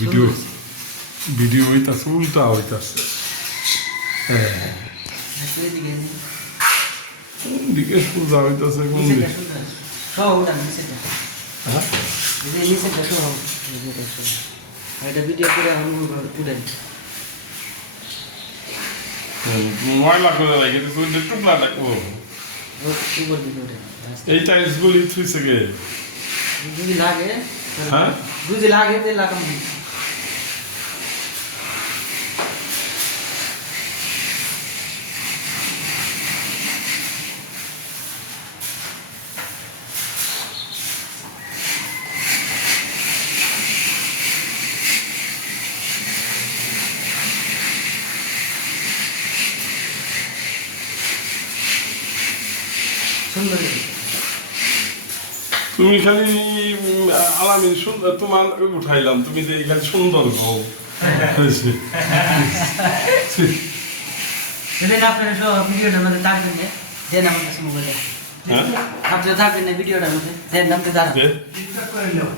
video video হইতাছে উল্টা হইতাছে কোন দিকে সোজা হইতাছে কোন দিকে ময়লা করে লাগে টুকলা রাখবো এই টাইলস গুলি থুইছে গে যদি লাগে হ্যাঁ যদি লাগে তে লাগাম সুন্দর তুমি খালি আলামিন সুন্দর তোমার উঠাইলাম তুমি যে খালি সুন্দর গো দেন আপনারা সব ভিডিওটার মধ্যে থাকবেন দেন আমার কাছে মোবাইলটা আপনি থাকবেন না ভিডিওটার মধ্যে দেন নামতে দাঁড়ান টিকটক করে নাও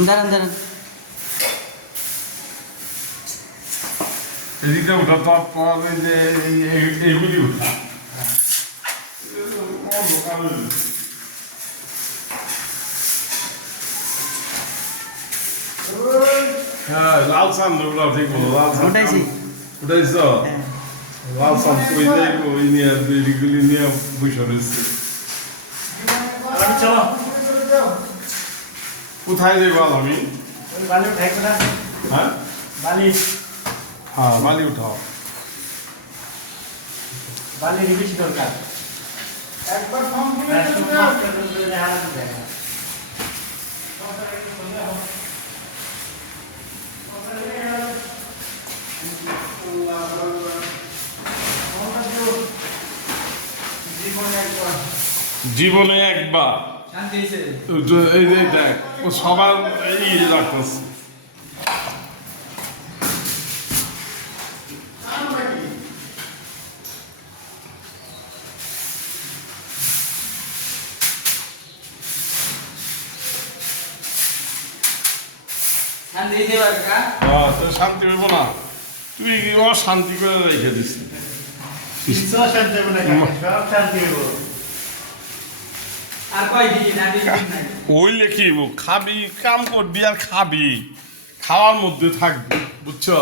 দাঁড়ান দাঁড়ান এদিকে উঠা তারপর যে এইগুলি উঠা হ্যাঁ লাল চান ওগুলো ঠিক বলো লাল চান উঠাইছি উঠাইছ লাল চান কই যাই ওই নিয়ে এইগুলি নিয়ে বসে রয়েছে চলো কোথায় যাই বল আমি বালি উঠাই কোথা হ্যাঁ বালি হ্যাঁ বালি উঠাও বালি বেশি দরকার একবার ফর্ম করে জীবনে একবার এই যে দেখ ও সবার এই লাগতেছে শান্তি হইব না তুই অশান্তি করে রেখে দিস ওই লেখি খাবি কাম করবি আর খাবি খাওয়ার মধ্যে থাকবি বুঝছো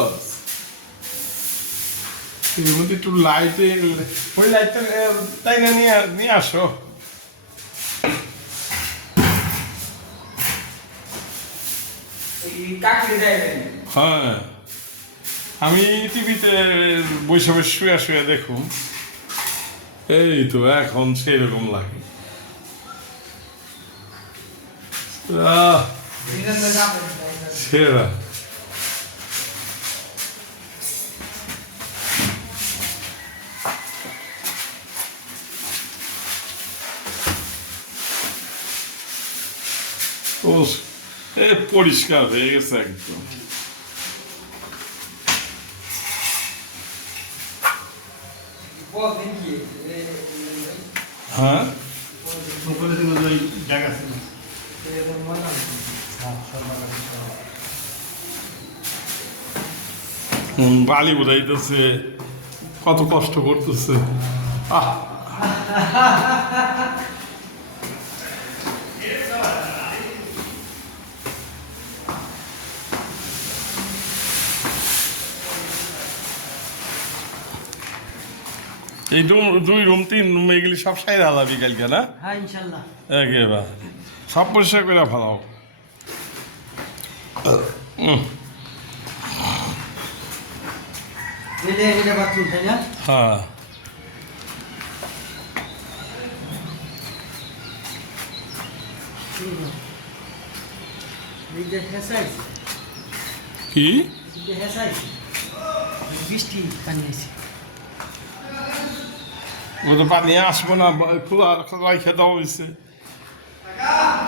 এর মধ্যে একটু লাইটে ওই লাইটটা তাই না নিয়ে আসো হ্যাঁ আমি টিভিতে বসে বসে শুয়ে শুয়ে দেখুন এই তো এখন সেরকম লাগে সেরা ও পরিষ্কার হয়ে গেছে একদম হ্যাঁ বালি বোঝাইতেছে কত কষ্ট করতেছে আহ এই দুই রুম তিন রুম এগুলি সব সাইড আলাবি কালকে না হ্যাঁ ইনশাআল্লাহ একেবারে সব পরিষ্কার করে ফেলাও এটা বাথরুম তাই না হ্যাঁ কি বৃষ্টি পানি আছে ও তো পানি আসবো না খোলা রাখে দেওয়া হয়েছে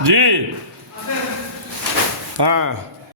জি হ্যাঁ